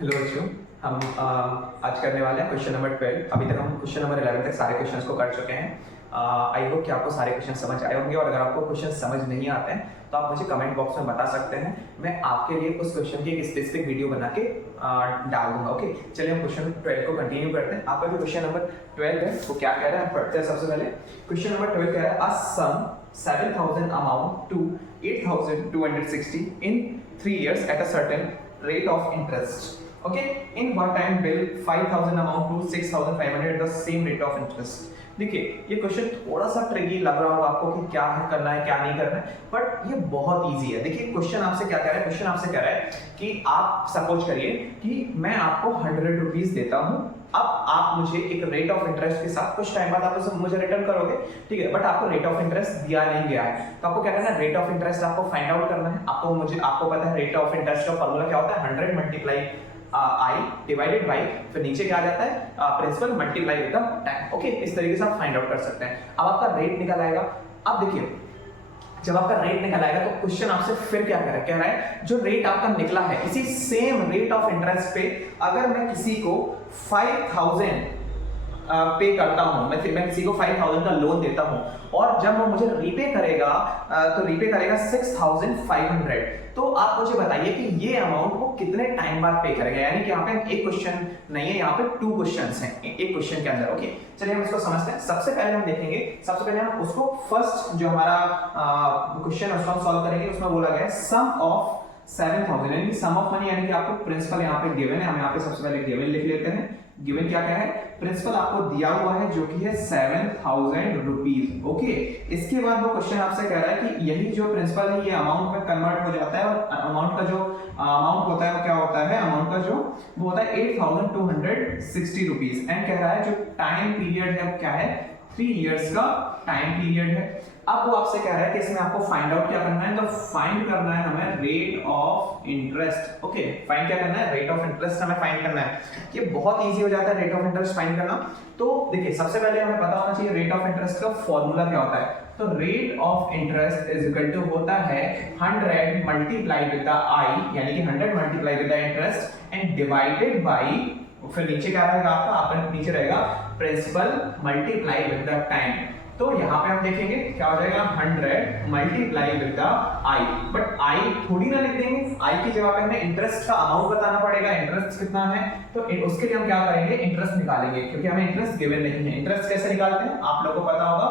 Hello बच्चों। हम आज करने वाले हैं क्वेश्चन नंबर 12। अभी तक हम क्वेश्चन नंबर 11 तक सारे क्वेश्चंस को कर चुके हैं। आई होप कि आपको सारे क्वेश्चन समझ आए होंगे, और अगर आपको क्वेश्चन समझ नहीं आते हैं तो आप मुझे कमेंट बॉक्स में बता सकते हैं। मैं आपके लिए उस क्वेश्चन की एक स्पेसिफिक वीडियो बना के डाल दूंगा। ओके, चलिए हम क्वेश्चन 12 को कंटिन्यू करते हैं। आपका जो क्वेश्चन नंबर 12 है वो क्या कह रहा है, हम पढ़ते हैं। सबसे पहले क्वेश्चन नंबर 12 कह रहा है अ सम 7,000 amount to 8,260 in 3 years at a certain rate of interest. Okay, in what time will 5,000 amount to 6,500 at the same rate of interest? देखिए, ये क्वेश्चन थोड़ा सा ट्रिकी लग रहा होगा आपको कि क्या है करना है क्या नहीं करना है, बट ये बहुत इजी है। देखिए, क्वेश्चन आपसे क्या कह रहा है, क्वेश्चन आपसे कह रहा है कि आप सपोज करिए कि मैं आपको 100 रुपीज देता हूँ। अब आप मुझे एक रेट ऑफ इंटरेस्ट के साथ कुछ टाइम बाद आप उसे मुझे रिटर्न करोगे, ठीक है, बट आपको रेट ऑफ इंटरेस्ट दिया नहीं गया है। तो आपको क्या करना है, रेट ऑफ इंटरेस्ट आपको फाइंड आउट करना है। आपको पता है रेट ऑफ इंटरेस्ट का फॉर्मूला क्या होता है, 100 मल्टीप्लाई आई डिवाइडेड बाई, फिर नीचे क्या आ जाता है, principal multiply with the time. Okay, इस तरीके से आप फाइंड आउट कर सकते हैं। अब आपका रेट निकल आएगा। अब देखिए, जब आपका रेट निकल आएगा तो क्वेश्चन आपसे फिर क्या कह रहा है जो रेट आपका निकला है इसी सेम रेट ऑफ इंटरेस्ट पे अगर मैं किसी को 5,000 पे करता हूं, मैं किसी को 5,000 का लोन देता हूं, और जब वो मुझे रीपे करेगा तो रीपे करेगा 6,500। तो आप मुझे बताइए कि ये अमाउंट वो कितने टाइम बाद पे करेगा। यानी कि यहाँ पे एक क्वेश्चन नहीं है, यहाँ पे 2 क्वेश्चंस हैं एक क्वेश्चन के अंदर। ओके, चलिए हम इसको समझते हैं। सबसे पहले हम देखेंगे, सबसे पहले हम उसको फर्स्ट जो हमारा क्वेश्चन उसको हम सॉल्व करेंगे। उसमें बोला गया है सम ऑफ 7,000, यानी सम ऑफ मनी, यानी कि आपको प्रिंसिपल यहाँ पे गिवन है। हम यहाँ पे सबसे पहले गिवन लिख लेते हैं। गिवन क्या है, प्रिंसिपल आपको दिया हुआ है जो कि है 7,000 रुपीज। ओके, इसके बाद वो क्वेश्चन आपसे कह रहा है कि यही जो प्रिंसिपल है ये अमाउंट में कन्वर्ट हो जाता है, और अमाउंट का जो अमाउंट होता है वो क्या होता है, अमाउंट का जो वो होता है 8,260 रुपीज। एंड कह रहा है जो टाइम पीरियड है वो क्या है, 3 इयर्स का टाइम पीरियड है। अब वो आपसे कह रहा है कि इसमें आपको फाइंड आउट क्या करना है, तो फाइंड करना है हमें rate of interest. Okay, find क्या करना है, रेट ऑफ इंटरेस्ट हमें फाइंड करना है। ये बहुत इजी हो जाता है रेट ऑफ इंटरेस्ट फाइंड करना। तो देखिए, सबसे पहले हमें पता होना चाहिए रेट ऑफ इंटरेस्ट का फॉर्मूला क्या होता है। तो rate of interest is equal to होता है 100 मल्टीप्लाई विद द आई, यानी कि 100 multiply with the interest and divided by, फिर नीचे क्या रहेगा आपका, आपका नीचे रहेगा principal multiply with the time. तो यहाँ पे हम देखेंगे क्या हो जाएगा, 100 multiply with the I. But I थोड़ी ना लिख देंगे, आई की जगह पे हमें इंटरेस्ट का अमाउंट बताना पड़ेगा। इंटरेस्ट कितना है, तो उसके लिए हम क्या करेंगे, इंटरेस्ट निकालेंगे, क्योंकि हमें इंटरेस्ट गिवन नहीं है। इंटरेस्ट कैसे निकालते हैं आप लोगों को पता होगा,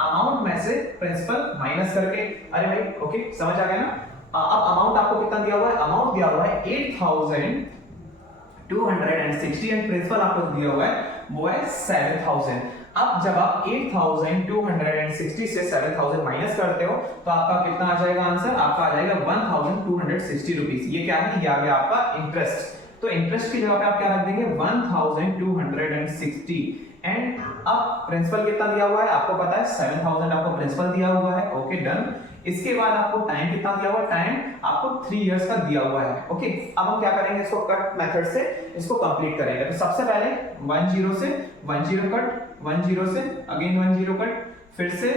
अमाउंट में से प्रिंसिपल माइनस करके। अरे भाई, ओके, समझ आ गया ना। अब अमाउंट आपको कितना दिया हुआ है, अमाउंट दिया हुआ है 8,260 एंड प्रिंसिपल आपको दिया हुआ है वो है 7,000। अब जब आप 8,260 से 7,000 माइनस करते हो तो आपका कितना आ जाएगा आंसर, आपका आ जाएगा 1,260 रुपीज। ये क्या है, ये आ गया आपका इंटरेस्ट। तो इंटरेस्ट की जगह पे आप क्या रख देंगे, 1,260। एंड अब प्रिंसिपल कितना दिया हुआ है आपको पता है, 7,000 आपको प्रिंसिपल दिया हुआ है। Okay, done. इसके बाद आपको टाइम कितना दिया हुआ है, टाइम आपको 3 इयर्स का दिया हुआ है। ओके, अब हम क्या करेंगे, इसको कट मेथड से इसको कंप्लीट करेंगे। तो सबसे पहले 10 से 10 कट, 10 से अगेन 10 कट, फिर से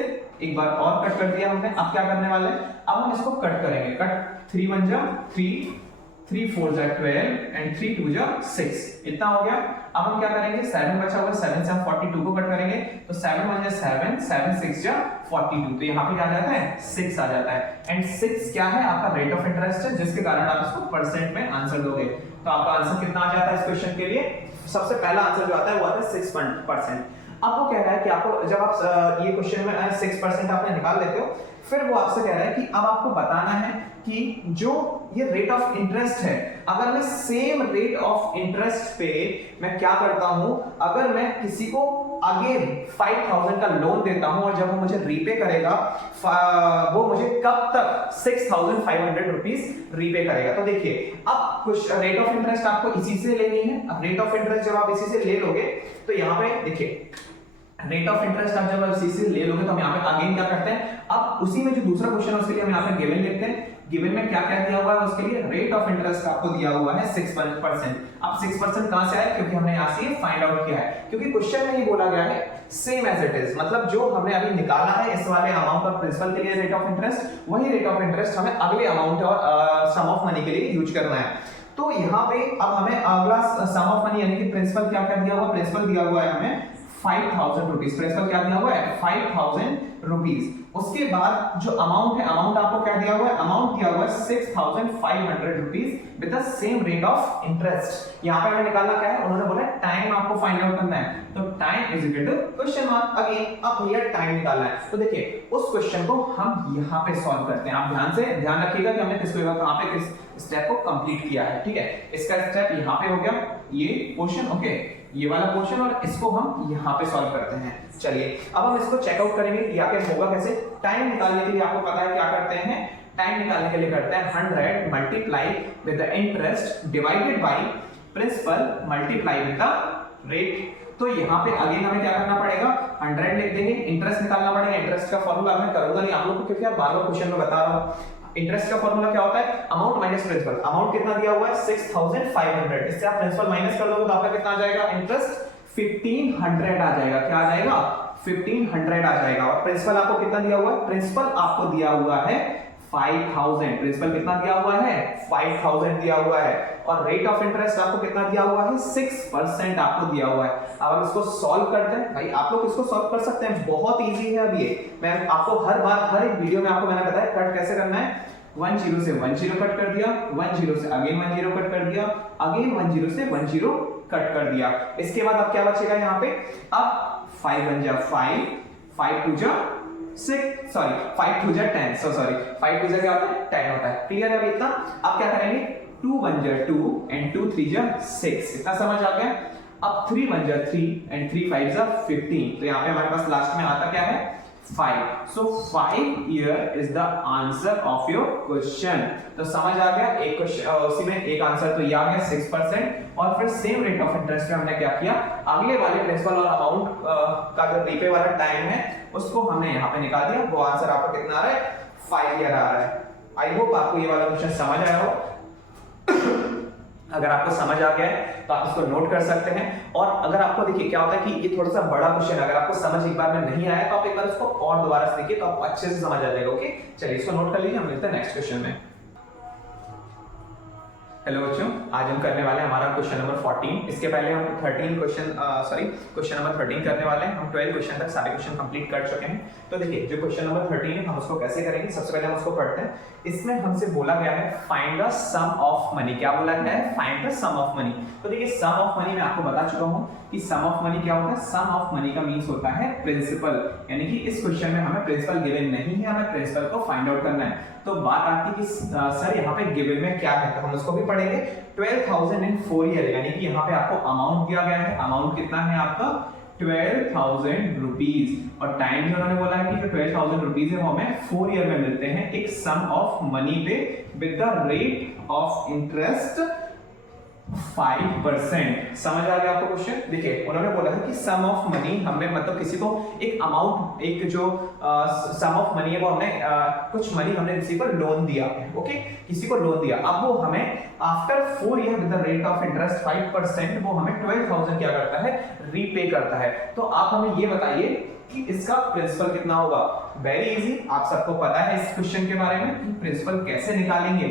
एक बार और कट कर दिया हमने। अब क्या करने वाले हैं, अब हम इसको कट करेंगे। कट 3 1 जा 3, 3 4 जा 12 एंड 3 2 जा 6, इतना हो गया। अब हम क्या करेंगे, 7 बचा हुआ, 7 से हम 42 को कट करेंगे। तो 7 1 जा 7, 7 6 जा 42, तो यहाँ पे क्या आ जाता है, 6 आ जाता है। एंड 6 क्या है, आपका रेट ऑफ इंटरेस्ट है, जिसके कारण आप इसको परसेंट में आंसर दोगे। तो आपका आंसर कितना आ जाता है इस क्वेश्चन के लिए, सबसे पहला आंसर जो आता है वो आता है 6%। अब वो कह रहा है कि आपको जब आप ये क्वेश्चन में 6% आपने निकाल लेते हो, फिर वो आपसे कह रहा है कि अब आपको बताना है कि जो ये रेट ऑफ इंटरेस्ट है, अगर मैं सेम रेट ऑफ इंटरेस्ट पे मैं क्या करता हूं, अगर मैं किसी को अगेन 5,000 का लोन देता हूं और जब वो मुझे रीपे करेगा, वो मुझे कब तक 6,500 रुपीज रीपे करेगा। तो देखिए, अब कुछ रेट ऑफ इंटरेस्ट आपको इसी से लेनी है। अब रेट ऑफ इंटरेस्ट जब आप इसी से ले लोगे तो यहाँ पे देखिए, रेट ऑफ इंटरेस्ट आप जब इसी से ले लोगे तो हम यहाँ पे अगेन क्या करते हैं, अब उसी में जो दूसरा क्वेश्चन है उसके लिए हम यहाँ पे गिवन लिखते हैं। गिवन में क्या क्या दिया हुआ है उसके लिए, रेट ऑफ इंटरेस्ट आपको दिया हुआ है 6%। अब 6% कहां से आया, क्योंकि हमने यहाँ से फाइंड आउट किया है, क्योंकि क्वेश्चन में ये बोला गया है सेम एज इट इज, मतलब जो हमने अभी निकाला है इस वाले अमाउंट और प्रिंसिपल के लिए रेट ऑफ इंटरेस्ट, वही रेट ऑफ इंटरेस्ट हमें अगले अमाउंट और सम ऑफ मनी के लिए यूज करना है। तो यहाँ पे अब हमें अगला सम ऑफ मनी यानी कि प्रिंसिपल क्या क्या दिया हुआ, प्रिंसिपल दिया हुआ है हमें 5000 रुपीज, प्रिंसिपल क्या दिया हुआ है 5000 रुपीज। उसके बाद जो अमाउंट है, अमाउंट आपको क्या दिया हुआ है, अमाउंट दिया हुआ है 6500 rupees with the same rate of interest. यहाँ पे हमें निकालना क्या है, उन्होंने बोला टाइम आपको फाइंड आउट करना है, तो time is equal to question mark again, अब भैया टाइम निकालना है। तो देखिए उस क्वेश्चन को हम यहाँ पे सॉल्व करते हैं। आप ध्यान रखिएगा कि हमने किसको कहाँ पे किस स्टेप को कंप्लीट किया है, ठीक है। इसका स्टेप यहाँ पे हो गया, ये पोर्शन, ओके, ये वाला पोर्शन, और इसको हम यहाँ पे सॉल्व करते हैं। चलिए अब हम इसको चेकआउट करेंगे कि आगे होगा कैसे। टाइम निकालने के लिए आपको पता है क्या करते हैं, टाइम निकालने के लिए करते हैं 100 multiply with the interest divided by principal multiply with the rate. तो यहाँ पे अगेन हमें क्या करना पड़ेगा, 100 लिख देंगे, इंटरेस्ट निकालना पड़ेगा। इंटरेस्ट का फॉर्मूला मैं करूंगा नहीं आप लोगों को, क्योंकि बार बार क्वेश्चन में बता रहा हूँ। इंटरेस्ट का फॉर्मूला क्या होता है, अमाउंट माइनस प्रिंसिपल। अमाउंट कितना दिया हुआ है 6500, इससे आप प्रिंसिपल माइनस कर दोगे तो आपका कितना आ जाएगा, इंटरेस्ट 1500 आ जाएगा। क्या आ जाएगा, 1500 आ जाएगा। और प्रिंसिपल आपको कितना दिया हुआ है, प्रिंसिपल आपको दिया हुआ है 5000, प्रिंसिपल कितना दिया हुआ है 5000 दिया हुआ है। और रेट ऑफ इंटरेस्ट आपको कितना दिया हुआ है 6% आपको दिया हुआ है। अब हम इसको सॉल्व करते हैं। भाई आप लोग इसको सॉल्व कर सकते हैं, बहुत इजी है। अब ये मैं आपको हर बार हर एक वीडियो में आपको मैंने बताया कट कैसे करना है। 10 से 10 कट कर दिया, 10 से अगेन 10 कट कर दिया, अगेन 10 से 10 कट कर दिया। इसके बाद अब क्या बचेगा यहाँ पे, अब 5 1 जा 5, 5 2 जा 6, सॉरी 5 2 जा 10, सॉरी 5 2 जा क्या होता है 10 होता है। क्लियर है अभी इतना। अब क्या करेंगे, 2 1 जा 2 एंड 2 3 जा 6, इतना समझ आ गया। अब 3 1 जा 3 एंड 3 5 जा 15, तो यहाँ पे हमारे पास लास्ट में आता क्या है 5। So 5 here is the answer of your question। तो समझ आ गया, एक क्वेश्चन उसी में एक आंसर तो ये आ गया 6%। और फिर सेम रेट ऑफ इंटरेस्ट में हमने क्या किया, अगले वाले प्रिंसिपल और अमाउंट का जो रीपे वाला टाइम है उसको हमने यहाँ पे निकाल दिया। वो आंसर आपको कितना आ रहा है 5 ईयर आ रहा है। आई होप आपको ये वाला क्वेश्चन समझ आया हो। अगर आपको समझ आ गया है तो आप इसको नोट कर सकते हैं। और अगर आपको देखिए क्या होता है कि ये थोड़ा सा बड़ा क्वेश्चन, अगर आपको समझ एक बार में नहीं आया तो आप एक बार इसको और दोबारा से देखिए तो आपको अच्छे से समझ आ जाएगा। ओके चलिए इसको नोट कर लीजिए, हम मिलते हैं नेक्स्ट क्वेश्चन में। हेलो बच्चों, आज हम करने वाले हैं हमारा क्वेश्चन नंबर 14। इसके पहले हम 13 क्वेश्चन क्वेश्चन नंबर 13 करने वाले हैं। हम 12 क्वेश्चन तक सारे क्वेश्चन कंप्लीट कर चुके हैं। तो देखिए जो क्वेश्चन नंबर 13 है हम उसको कैसे करेंगे, सबसे पहले हम उसको पढ़ते हैं। इसमें हमसे बोला गया है find the sum of money. क्या बोला गया है, find the sum of money. तो देखिए सम ऑफ मनी मैं आपको बता चुका हूं कि सम ऑफ मनी क्या होता है। सम ऑफ मनी का मींस होता है प्रिंसिपल, यानी कि इस क्वेश्चन में हमें प्रिंसिपल गिवन नहीं है, हमें प्रिंसिपल को फाइंड आउट करना है। तो बात आती है कि सर यहाँ पे गिवन में क्या है, तो हम उसको भी पढ़ेंगे। 12,000 इन 4 ईयर, यानी कि यहाँ पे आपको अमाउंट दिया गया है। अमाउंट कितना है आपका 12,000 रुपीज। और टाइम भी उन्होंने बोला है कि जो 12,000 रुपीज है वो हमें 4 ईयर में मिलते हैं एक सम ऑफ मनी पे with the rate of interest 5%। समझ आ गया आपको क्वेश्चन। देखिए उन्होंने बोला है कि सम ऑफ मनी, हमने मतलब किसी को एक अमाउंट, एक जो सम ऑफ मनी है वो हमने कुछ मनी हमने किसी को लोन दिया है। ओके किसी को लोन दिया, अब वो हमें after 4 year with the rate of interest 5% वो हमें 12,000 क्या करता है रीपे करता है। तो आप हमें ये बताइए कि इसका प्रिंसिपल कितना होगा। वेरी इजी, आप सबको पता है इस क्वेश्चन के बारे में कि प्रिंसिपल कैसे निकालेंगे।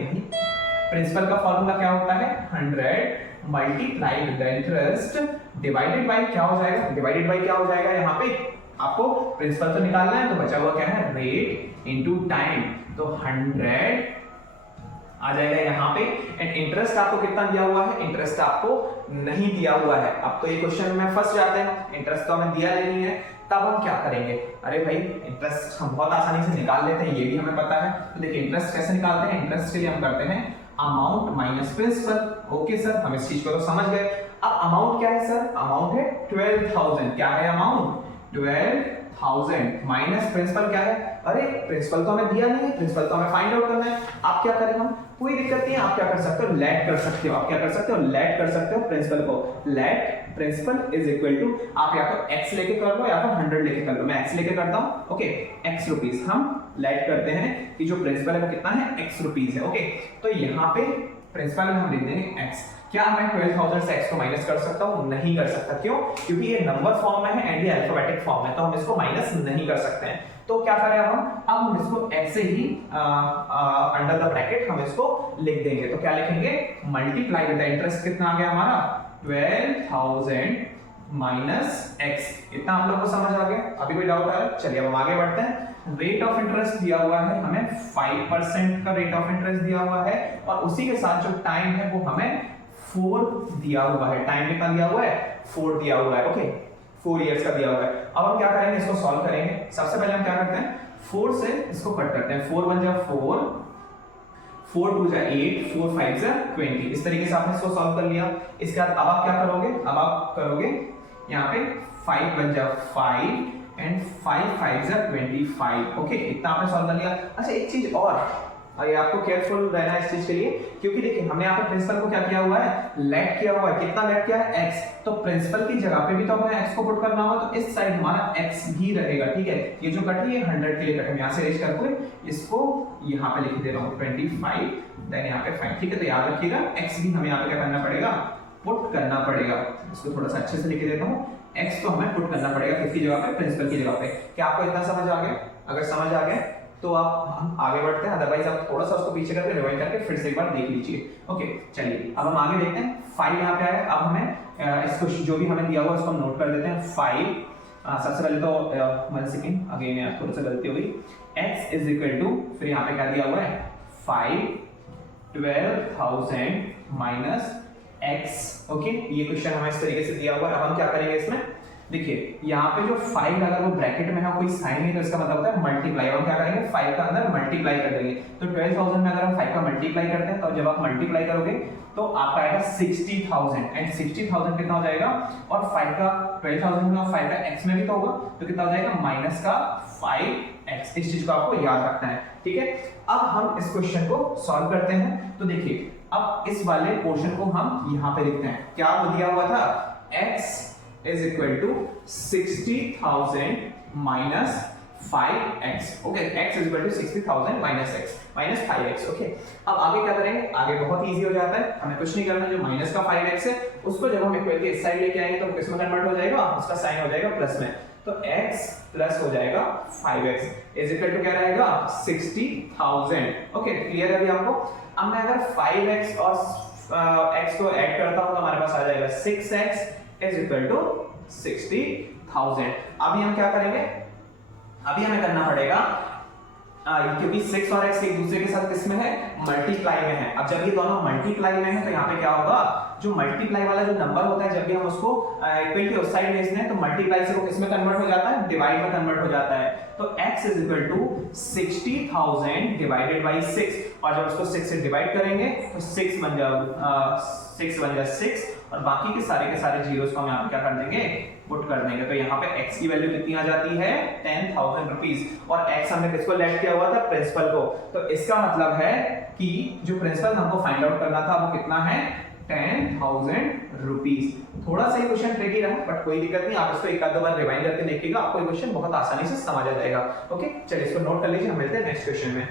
प्रिंसिपल का फॉर्मूला क्या होता है 100 multiply with the interest divided bye क्या हो जाएगा, डिवाइडेड बाय क्या हो जाएगा, यहाँ पे आपको प्रिंसिपल तो निकालना है तो बचा हुआ क्या है रेट इनटू टाइम। तो 100 आ जाएगा यहाँ पे। एंड इंटरेस्ट आपको कितना दिया हुआ है, इंटरेस्ट आपको नहीं दिया हुआ है। अब तो ये क्वेश्चन में फंस जाते हैं, इंटरेस्ट तो हमें दिया नहीं है, तब हम क्या करेंगे। अरे भाई इंटरेस्ट हम बहुत आसानी से निकाल लेते हैं, ये भी हमें पता है। तो देखिए इंटरेस्ट कैसे निकालते हैं, इंटरेस्ट के लिए हम करते हैं amount minus principal. Okay sir, हम इस चीज को तो समझ गए। अब अमाउंट क्या है सर, अमाउंट है 12,000। क्या है अमाउंट 12,000 माइनस प्रिंसिपल क्या है, अरे प्रिंसिपल तो हमें दिया नहीं है, प्रिंसिपल तो हमें फाइंड आउट करना है। आप क्या करें, हम कोई दिक्कत नहीं है, आप क्या कर सकते हो लेट कर सकते हो। आप क्या कर सकते हो लेट कर सकते हो प्रिंसिपल को। Let principal is equal to, आप या तो x लेके कर लो या तो 100 लेके कर लो। मैं x लेके करता हूं। ओके x रुपीस हम लेट करते हैं कि जो प्रिंसिपल है वो कितना है x रुपीस है। ओके तो यहाँ पे प्रिंसिपल में हम लिख देंगे x। क्या मैं 12,000 से x को माइनस कर सकता हूँ, नहीं कर सकता। क्यों, क्योंकि ये नंबर फॉर्म में है एंड ये अल्फाबेटिक फॉर्म है, तो हम इसको माइनस नहीं कर सकते हैं। तो क्या करें अब हम इसको ऐसे ही अंडर द ब्रैकेट हम इसको लिख देंगे। तो क्या लिखेंगे, मल्टीप्लाई विद द इंटरेस्ट कितना आ गया हमारा 12,000 माइनस एक्स। इतना आप लोग को समझ आ गया? अभी कोई डाउट आ रहा है? चलिए अब हम आगे बढ़ते हैं। रेट ऑफ इंटरेस्ट दिया हुआ है हमें 5% का रेट ऑफ इंटरेस्ट दिया हुआ है और उसी के साथ जो टाइम है वो हमें 4 दिया हुआ है। टाइम कितना दिया हुआ है? 4 दिया हुआ है। ओके, 4 इयर्स का दिया हुआ है। अब हम क्या करेंगे, इसको सॉल्व करेंगे। सबसे पहले हम क्या करते हैं, 4 से इसको कट करते हैं। 4 1 जा 4, 4 2 जा 8, 4 5 जा 20। इस तरीके से आपने इसको सॉल्व कर लिया। इसके बाद अब आप क्या करोगे, अब आप करोगे यहाँ पे 5 1 जा 5 एंड 5 5 जा 25। ओके, इतना आपने सॉल्व कर लिया। अच्छा एक चीज और, ये आपको केयरफुल रहना है इस चीज के लिए, क्योंकि देखिए हमने यहाँ पे प्रिंसिपल को क्या किया हुआ है, लेट किया हुआ है। कितना लेट किया है? x। तो प्रिंसिपल की जगह पे भी तो हमें x को पुट करना होगा, तो इस साइड हमारा x भी रहेगा। ठीक है, ये जो कट है ये 100 के लिए कट है। यहाँ से रेज करके इसको यहाँ पे लिख दे रहा हूँ 25 देन यहाँ पे 5। ठीक है, तो याद रखिएगा x भी हमें यहाँ पे क्या करना पड़ेगा, पुट करना पड़ेगा। इसको थोड़ा सा अच्छे से लिख देता हूँ, x तो हमें पुट करना पड़ेगा किसकी जगह पे, प्रिंसिपल की जगह पे। क्या आपको इतना समझ आ गया? अगर समझ आ गया तो आप हम आगे बढ़ते हैं, अदरवाइज आप थोड़ा सा उसको पीछे करके रिवाइंड करके फिर से एक बार देख लीजिए। ओके चलिए अब हम आगे देखते हैं। 5 यहाँ पे आया। अब हमें इसको जो भी हमें दिया हुआ उसको हम नोट कर देते हैं। 5 सबसे पहले तो 1 सेकेंड अगेन यार थोड़ा सा गलती हो गई। x इज इक्वल टू, फिर यहाँ पे क्या दिया हुआ है 5 12,000 माइनस x। ओके, ये क्वेश्चन हमें इस तरीके से दिया हुआ है। अब हम क्या करेंगे इसमें, देखिए यहाँ पे जो 5 अगर वो ब्रैकेट में है कोई साइन नहीं, तो इसका मतलब होता है मल्टीप्लाई। हम क्या करेंगे 5 का अंदर मल्टीप्लाई कर देंगे। तो 12,000 में अगर हम 5 का मल्टीप्लाई करते हैं तो जब आप मल्टीप्लाई करोगे तो आपका आएगा 60,000 एंड 60,000 कितना हो जाएगा, और 5 का 12,000 में 5 का x में भी तो होगा, तो कितना हो जाएगा माइनस का 5x। इस चीज को आपको याद रखना है। ठीक है, अब हम इस क्वेश्चन को सॉल्व करते हैं। तो देखिए अब इस वाले पोर्शन को हम यहाँ पे लिखते हैं। क्या वो दिया हुआ था, x is equal to 60,000 minus 5x। Okay, x is equal to 60,000 minus x minus 5x। Okay, अब आगे क्या करेंगे, आगे बहुत इजी हो जाता है, हमें कुछ नहीं करना। जो माइनस का 5x है उसको जब हम इक्वल के इस साइड लेके आएंगे तो किसमें कन्वर्ट हो जाएगा, उसका साइन हो जाएगा प्लस में। तो x प्लस हो जाएगा 5x इज इक्वल टू क्या रहेगा 60,000। ओके, क्लियर है अभी आपको? अब मैं अगर 5x और x को ऐड करता हूं तो हमारे पास आ जाएगा 6x is equal to 60,000। अभी हम क्या करेंगे, अभी हमें करना पड़ेगा क्योंकि 6 और x एक दूसरे के साथ किसमें है, मल्टीप्लाई में है। अब जब ये दोनों मल्टीप्लाई में है तो यहाँ पे क्या होगा, जो मल्टीप्लाई वाला जो नंबर होता है जब भी हम उसको इक्वल के उस साइड भेजते हैं तो मल्टीप्लाई से वो किसमें कन्वर्ट हो जाता है, डिवाइड में कन्वर्ट हो जाता है। तो x is equal to 60,000 divided by 6, और जब उसको 6 से डिवाइड करेंगे तो 6 बन जा 6 और बाकी के सारे जीरोस को हम यहाँ पे क्या कर देंगे, पुट कर देंगे। तो यहाँ पे x की वैल्यू कितनी आ जाती है 10,000 रुपीज, और x हमने किसको लेट किया हुआ था, प्रिंसिपल को। तो इसका मतलब है कि जो प्रिंसिपल हमको फाइंड आउट करना था वो कितना है 10,000 रुपीज। थोड़ा सा क्वेश्चन ट्रिकी रहा बट कोई दिक्कत नहीं, आप इसको एक आध बार रिवाइंड करके देखिएगा, आपको ये क्वेश्चन बहुत आसानी से समझ आ जाएगा। ओके चलिए इसको नोट कर लीजिए, हम मिलते हैं नेक्स्ट क्वेश्चन में।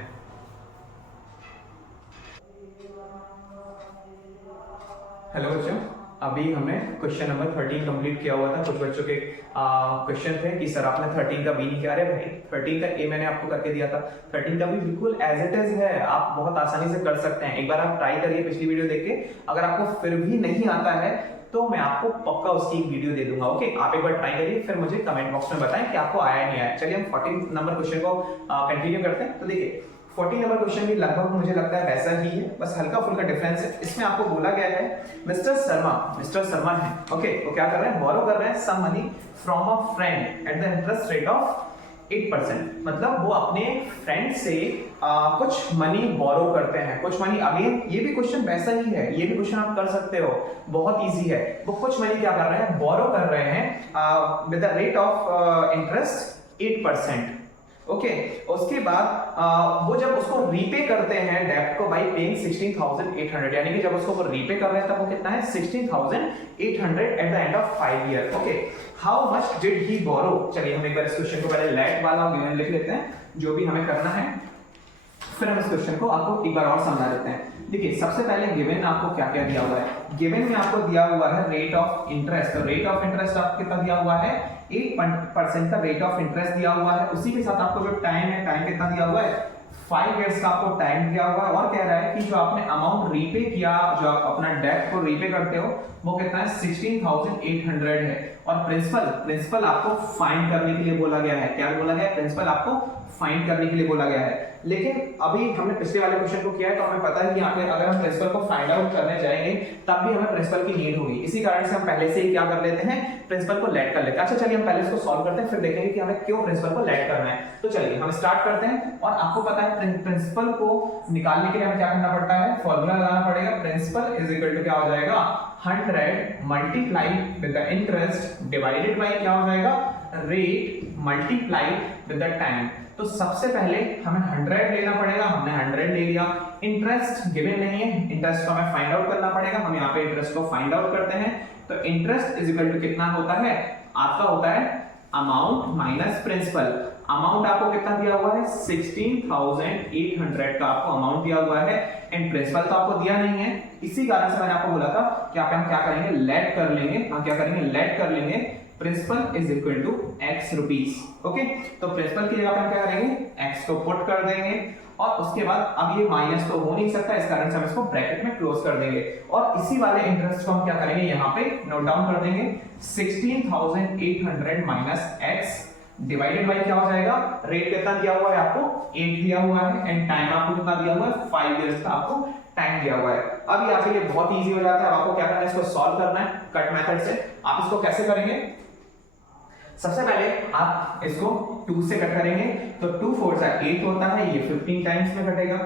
हेलो बच्चों, अभी हमने क्वेश्चन नंबर 13 कंप्लीट किया हुआ था। कुछ बच्चों के क्वेश्चन थे कि सर आपने 13 का बी नहीं किया। अरे भाई 13 का ए मैंने आपको करके दिया था, 13 का बी बिल्कुल एज इट इज है, आप बहुत आसानी से कर सकते हैं। एक बार आप ट्राई करिए पिछली वीडियो देख के, अगर आपको फिर भी नहीं आता है तो मैं आपको पक्का उसकी एक वीडियो दे दूंगा। ओके, आप एक बार ट्राई करिए, फिर मुझे कमेंट बॉक्स में बताएं कि आपको आया नहीं आया। चलिए हम 14 नंबर क्वेश्चन को कंटिन्यू करते हैं। तो देखिए 14 नंबर क्वेश्चन भी लगभग मुझे लगता है वैसा ही है, बस हल्का फुल्का डिफरेंस है। इसमें आपको बोला गया है मिस्टर शर्मा है, ओके, वो क्या कर रहे हैं, बोरो कर रहे हैं some money from a friend at the interest rate of 8%। मतलब वो अपने फ्रेंड से कुछ मनी बोरो करते हैं, कुछ मनी। अगेन ये भी क्वेश्चन वैसा ही है, ये भी क्वेश्चन आप कर सकते हो, बहुत इजी है। वो कुछ मनी क्या कर रहे हैं, बोरो कर रहे हैं with the rate of interest 8%। Okay, उसके बाद वो जब उसको रीपे करते हैं डेब्ट को बाय पेइंग 16,800, यानी कि जब उसको वो रीपे कर रहे हैं तब वो कितना है 16,800 at the end of 5 year. Okay, how much did he borrow. चलिए हम एक बार इस क्वेश्चन को पहले लेट वाला गिवन लिख लेते हैं, जो भी हमें करना है, फिर हम इस क्वेश्चन को आपको एक बार और समझा देते हैं। देखिए सबसे पहले गिवन आपको क्या क्या दिया हुआ है, गिवन में आपको दिया हुआ है रेट ऑफ इंटरेस्ट। तो रेट ऑफ इंटरेस्ट आपको कितना दिया हुआ है 8% का रेट ऑफ इंटरेस्ट दिया हुआ है, उसी के साथ आपको जो टाइम है, टाइम कितना दिया हुआ है 5 इयर्स का आपको टाइम दिया हुआ है, और कह रहा है कि जो आपने अमाउंट रीपे किया, जो आप अपना डेट को रीपे करते हो वो कितना है 16,800 है, और प्रिंसिपल आपको फाइंड करने के लिए बोला गया है। क्या बोला गया है? प्रिंसिपल आपको फाइंड करने के लिए बोला गया है। लेकिन अभी हमने पिछले वाले क्वेश्चन को किया है तो हमें पता है कि यहाँ पे अगर हम प्रिंसिपल को फाइंड आउट करने जाएंगे तब भी हमें प्रिंसिपल की नीड होगी, इसी कारण से हम पहले से ही क्या कर लेते हैं, प्रिंसिपल को लेट कर लेते हैं। अच्छा चलिए हम पहले इसको सॉल्व करते हैं, फिर देखेंगे कि हमें क्यों प्रिंसिपल को लेट करना है। तो चलिए हम स्टार्ट करते हैं, और आपको पता है प्रिंसिपल को निकालने के लिए हमें क्या करना पड़ता है, फॉर्मूला लगाना पड़ेगा। प्रिंसिपल इज इक्वल टू क्या हो जाएगा, 100 multiply with the interest divided bye क्या हो जाएगा, rate multiply with the time. तो सबसे पहले हमें 100 लेना पड़ेगा, हमने 100 ले लिया। इंटरेस्ट गिवन नहीं है, इंटरेस्ट को हमें फाइंड आउट करना पड़ेगा। हम यहाँ पे इंटरेस्ट को फाइंड आउट करते हैं, तो इंटरेस्ट इज इक्वल टू कितना होता है, आपका होता है अमाउंट माइनस प्रिंसिपल। अमाउंट आपको कितना दिया हुआ है, 16,800 का आपको अमाउंट दिया हुआ है, एंड प्रिंसिपल तो आपको दिया नहीं है। इसी कारण से मैंने आपको बोला था कि हम क्या करेंगे, लेट कर लेंगे। हम क्या करेंगे, लेट कर लेंगे principal is equal to x rupees. Okay, तो प्रिंसिपल की जगह पे हम क्या करेंगे, x को पुट कर देंगे, और उसके बाद अब ये माइनस तो हो नहीं सकता, इस कारण से हम इसको ब्रैकेट में क्लोज कर देंगे, और इसी वाले इंटरेस्ट को हम क्या करेंगे, यहाँ पे नोट डाउन कर देंगे। 16,800 माइनस x डिवाइडेड बाय क्या हो जाएगा, रेट कितना दिया हुआ है आपको, 8 दिया हुआ है, एंड टाइम आपको कितना दिया हुआ है, 5 इयर्स का आपको टाइम दिया हुआ है। अब ये आपके लिए बहुत इजी हो जाता है। अब आपको क्या करना है, इसको सॉल्व करना है कट मेथड से। आप इसको कैसे करेंगे, सबसे पहले आप इसको 2 से कट करेंगे, तो 2 4 जा 8 होता है, ये 15 टाइम्स में कटेगा।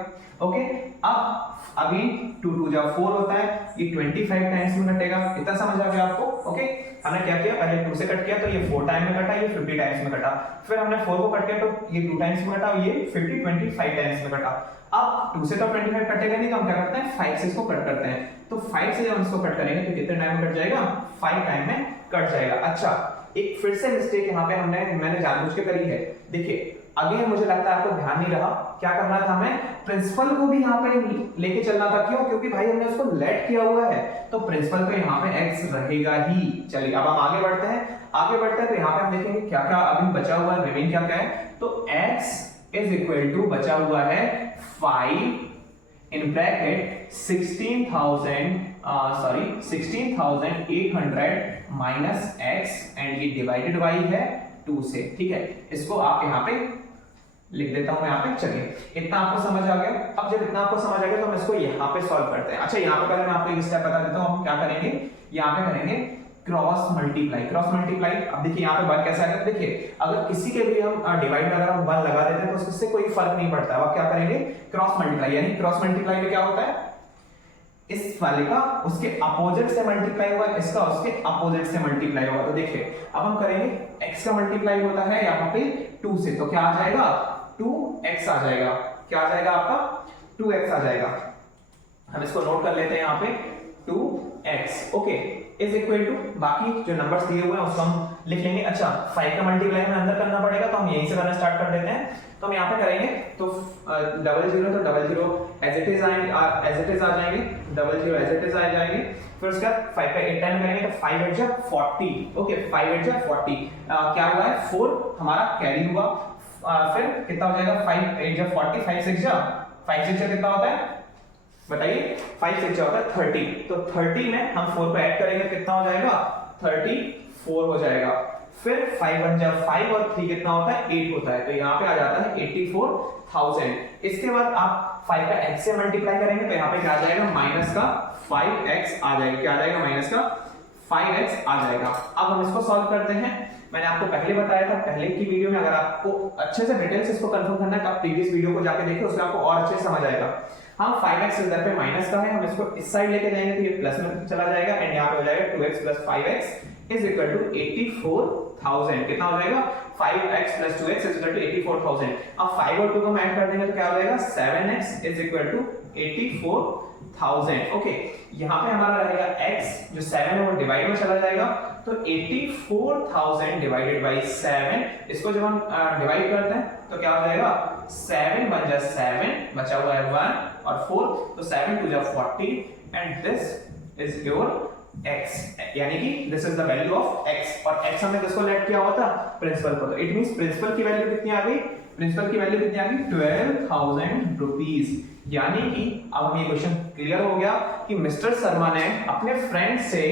ओके, अब अभी 2 2 जा 4 होता है, ये 25 टाइम्स में कटेगा। इतना समझ आ गया आपको? ओके, हमने क्या किया, पहले 2 से कट किया तो ये 4 टाइम में कटा, ये 50 टाइम्स में कटा। फिर हमने 4 को कट किया तो ये 2 टाइम्स में कटा, ये 25 टाइम्स में कटा। अब 2 से तो 25 कटेगा नहीं, तो हम क्या करते हैं, 5 से इसको कट करते हैं। तो 5 से जब हम इसको कट करेंगे तो कितने टाइम में कट जाएगा, 5 टाइम में कट जाएगा। अच्छा, एक फिर से मिस्टेक यहाँ पे मैंने जानबूझ के करी है। देखिए अगेन मुझे लगता है आपको ध्यान नहीं रहा, क्या करना था, हमें प्रिंसिपल को भी यहाँ पे लेके चलना था। क्यों? क्योंकि भाई हमने उसको लेट किया हुआ है, तो प्रिंसिपल तो यहाँ पे x रहेगा ही। चलिए अब हम आगे बढ़ते हैं, तो यहाँ पे हम देखेंगे क्या क्या अभी बचा हुआ है, रिमेन क्या क्या है। तो x इज इक्वल टू बचा हुआ है 5 in bracket 16,800 minus x, and ये डिवाइडेड बाई है 2 से। ठीक है, इसको आप यहाँ पे लिख देता हूं मैं यहाँ पे। चलिए इतना आपको समझ आ गया। अब जब इतना आपको समझ आ गया तो हम इसको यहाँ पे सॉल्व करते हैं। अच्छा, यहाँ पे पहले मैं आपको एक स्टेप बता देता हूँ, हम क्या करेंगे, यहाँ पे करेंगे क्रॉस मल्टीप्लाई। अब देखिए यहाँ पे बात कैसे आ गया, देखिए अगर किसी के भी हम डिवाइड अगर हम 1 लगा देते हैं तो उससे कोई फर्क नहीं पड़ता। अब क्या करेंगे, क्रॉस मल्टीप्लाई, यानी क्रॉस मल्टीप्लाई में क्या होता है, इस वाले का उसके अपोजिट से मल्टीप्लाई हुआ, इसका उसके अपोजिट से मल्टीप्लाई हुआ। तो देखिए अब हम करेंगे, x का मल्टीप्लाई होता है यहाँ पे 2 से, तो क्या आ जाएगा, 2x आ जाएगा। क्या आ जाएगा आपका, 2x आ जाएगा। हम इसको नोट कर लेते हैं यहाँ पे, 2x। Okay, is equal to बाकी जो नंबर्स दिए हुए हैं उसको हम लिख लेंगे। अच्छा, 5 का मल्टीप्लाई हमें अंदर करना पड़ेगा, तो हम यहीं से करना स्टार्ट कर देते हैं। तो हम यहाँ पे करेंगे, तो 00 तो 00 एज इट इज आ जाएंगे, 00 एज इट इज आ जाएंगे। फिर उसके बाद 5 का 8 टाइम करेंगे, तो 5 8 जा 40। ओके, 5 8 जा 40। क्या हुआ है, 4 हमारा कैरी हुआ। फिर कितना हो जाएगा, 5 8 जा 40, 5 6 जा कितना होता है, बताइए, 5 6 होता है 30। तो 30 में हम 4 को ऐड करेंगे, कितना हो जाएगा, 34 हो जाएगा। फिर 5 1 जा 5 और 3 कितना होता है, 8 होता है, तो यहाँ पे आ जाता है 84,000। इसके बाद आप 5 का x से मल्टीप्लाई करेंगे, तो यहाँ पे क्या आ जाएगा, माइनस का 5x आ जाएगा। क्या आ जाएगा, माइनस का 5x आ जाएगा। अब हम इसको सॉल्व करते हैं। मैंने आपको पहले बताया था, पहले की वीडियो में, अगर आपको अच्छे से डिटेल से इसको कंफर्म करना है तो आप प्रीवियस वीडियो को जाके देखिए, उसमें आपको और अच्छे से समझ आएगा। हम 5x इधर पे माइनस का है, हम इसको इस साइड लेके जाएंगे तो ये प्लस में चला जाएगा, एंड यहाँ पे हो जाएगा 2x plus 5x is equal to 84,000। कितना हो जाएगा, 5x plus 2x is equal to 84,000। अब 5 और 2 को ऐड कर देंगे तो क्या हो जाएगा, 7x is equal to 84,000। Okay, यहाँ पे हमारा रहेगा x, जो 7 है वो डिवाइड में चला जाएगा, तो 84,000 डिवाइडेड बाई 7। इसको जब हम डिवाइड करते हैं तो क्या हो जाएगा, 7 बन जा 7, बचा हुआ है 1 और 4, तो 7 2 जा 40, and this is your x, यानी कि this is the value of x, और x हमने किसको लेट किया हुआ था, प्रिंसिपल को। तो इट मींस प्रिंसिपल की वैल्यू कितनी आ गई, प्रिंसिपल की वैल्यू कितनी आ गई, 12,000 रुपीस। यानी कि अब हमें ये क्वेश्चन क्लियर हो गया कि मिस्टर शर्मा ने अपने फ्रेंड से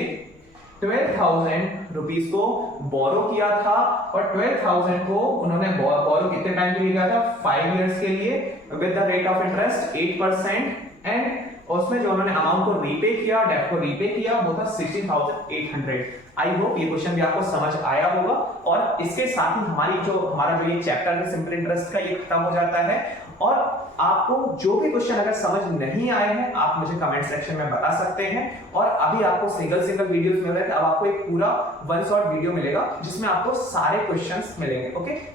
12,000 रुपीस को बोरो किया था, और 12,000 को उन्होंने बोरो कितने टाइम के लिए किया था, 5 इयर्स के लिए, with the rate of interest 8%, and उसमें जो उन्होंने अमाउंट को रीपे किया, डेट को रीपे किया, वो था 16,800। आई होप ये क्वेश्चन भी आपको समझ आया होगा, और इसके साथ ही हमारा जो ये चैप्टर है सिंपल इंटरेस्ट का, ये खत्म हो जाता है। और आपको जो भी क्वेश्चन अगर समझ नहीं आए हैं, आप मुझे कमेंट सेक्शन में बता सकते हैं। और अभी आपको सिंगल वीडियोस मिल रहे थे, अब आपको एक पूरा वन शॉट वीडियो मिलेगा जिसमें आपको सारे क्वेश्चंस मिलेंगे। ओके।